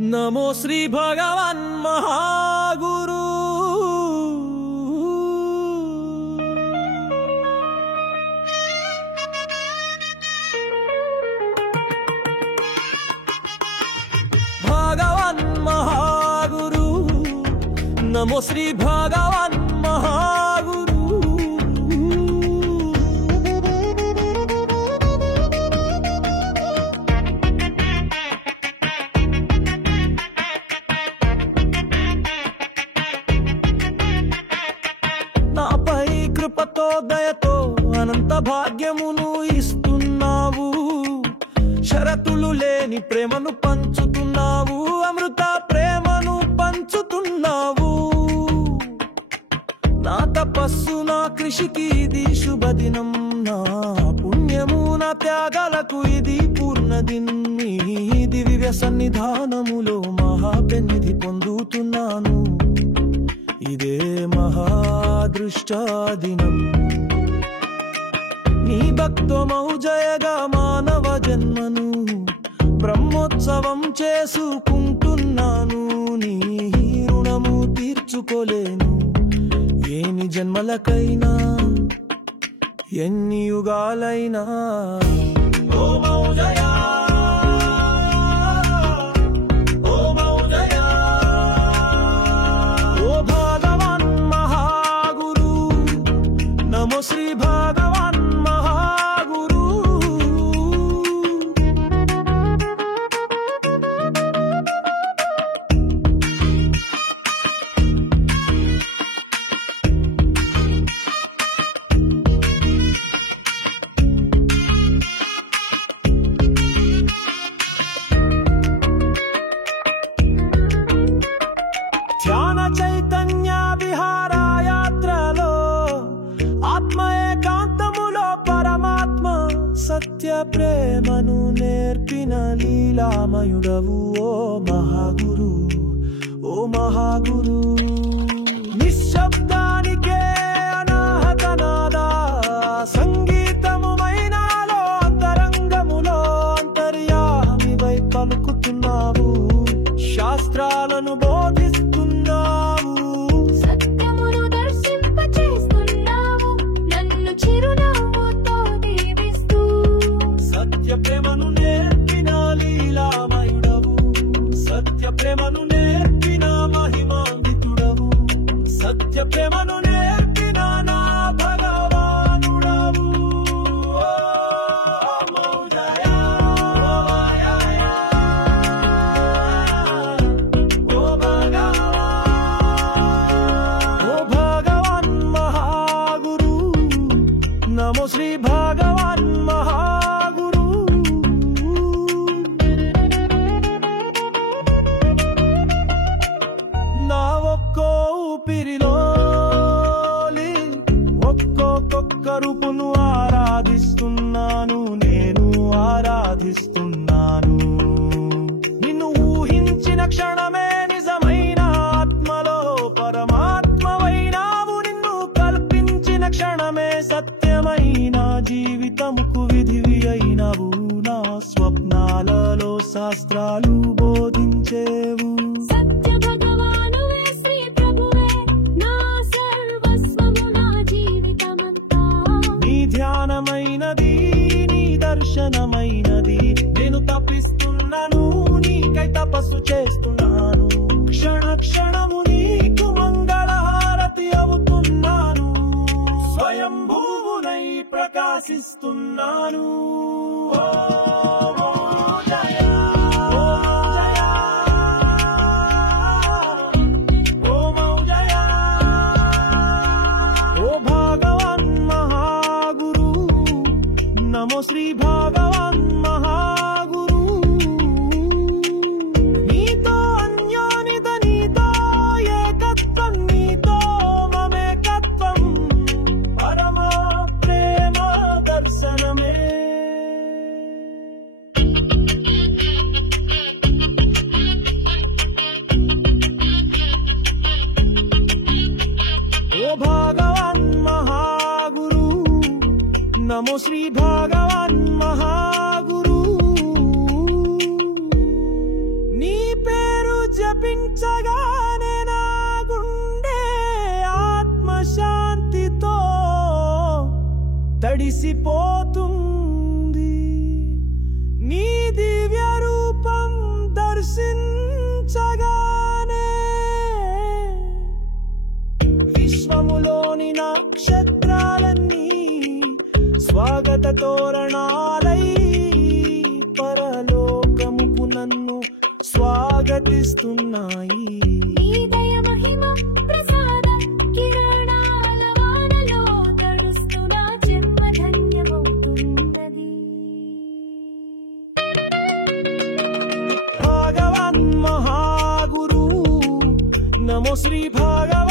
नमो श्री भगवान महागुरु। भगवान महागुरु, नमो श्री भगवान महागुरु। నాపై కృపతో దయతో అనంత భాగ్యమును ఇస్తున్నావు, షరతులు లేని ప్రేమను పంచుతున్నావు, అమృత ప్రేమను పంచుతున్నావు। నా తపస్సు నా కృషికి ఇది శుభదినం, నా పుణ్యము నా త్యాగాలకు ఇది పూర్ణదినం। నీ దివ్య సన్నిధానములో మహాపెన్నిధి పొందుతున్నాను, ఇదే మహాదృష్టాదినం। నీ భక్తమౌ జయగా మానవ జన్మను బ్రహ్మోత్సవం చేసుకుంటున్నాను। నీ రుణము తీర్చుకోలేను ఎన్ని జన్మలకైనా ఎన్ని యుగాలైనా। ఓ మౌజయా श्री भगवान महागुरु। ध्यान चैतन्य विहार यात्रलो ఆత్మ ఏకాంతములో పరమాత్మ సత్య ప్రేమను నేర్పిన లీలామయుడవు ఓ మహాగురు, ఓ మహాగురు। నిశ్శబ్దానికే అనాహత నాదా సంగీతము మైనాలో అంతరంగములో అంతర్యామివై పలుకుతున్నావు, శాస్త్రాలను బోధిస్తున్నావు, ప్రేమను నేర్పిన లీలామయుడవు, సత్య ప్రేమను నేర్పిన మహిమాన్వితుడవు, సత్య ప్రేమను నేర్పిన నా భగవానుడవు। ఓ భగవాన్ మహాగురు, నమో శ్రీ భగవాన్ మహాగురు। ఊపిరిలోలి ఒక్కొక్క రూపును ఆరాధిస్తున్నాను, నేను ఆరాధిస్తున్నాను। నిన్ను ఊహించిన క్షణమే నిజమైన ఆత్మలో పరమాత్మవైనావు, నిన్ను కల్పించిన క్షణమే సత్యమైన జీవితముకు విధివి అయినవు, నా స్వప్నాలలో శాస్త్రాలు బోధించేవు। ధ్యానమైనది నీ దర్శనమైనది, నేను తపిస్తున్నాను నీకై తపస్సు చేస్తున్నాను, క్షణ క్షణము నీకు మంగళహారతి అవుతున్నాను, స్వయంభూవునై ప్రకాశిస్తున్నాను। నమో శ్రీ భగవాన్ మహాగురు। నీతో అన్యోన్యత, నీతో ఏకత్వం, నీతో మమేకత్వం, పరమ ప్రేమ దర్శనమే। ఓ భగవాన్ మహాగురు, नमो श्री भगवान महागुरु। नी पे ప్రసాద తోరణాలై పరలోకముకు నన్ను స్వాగతిస్తున్నాయి. నీ దయ మహిమ ప్రసాద కిరణాల వానలో తడుస్తున్న జన్మ ధన్యమవుతున్నది. భగవాన్ మహాగురు నమో శ్రీ భగవాన్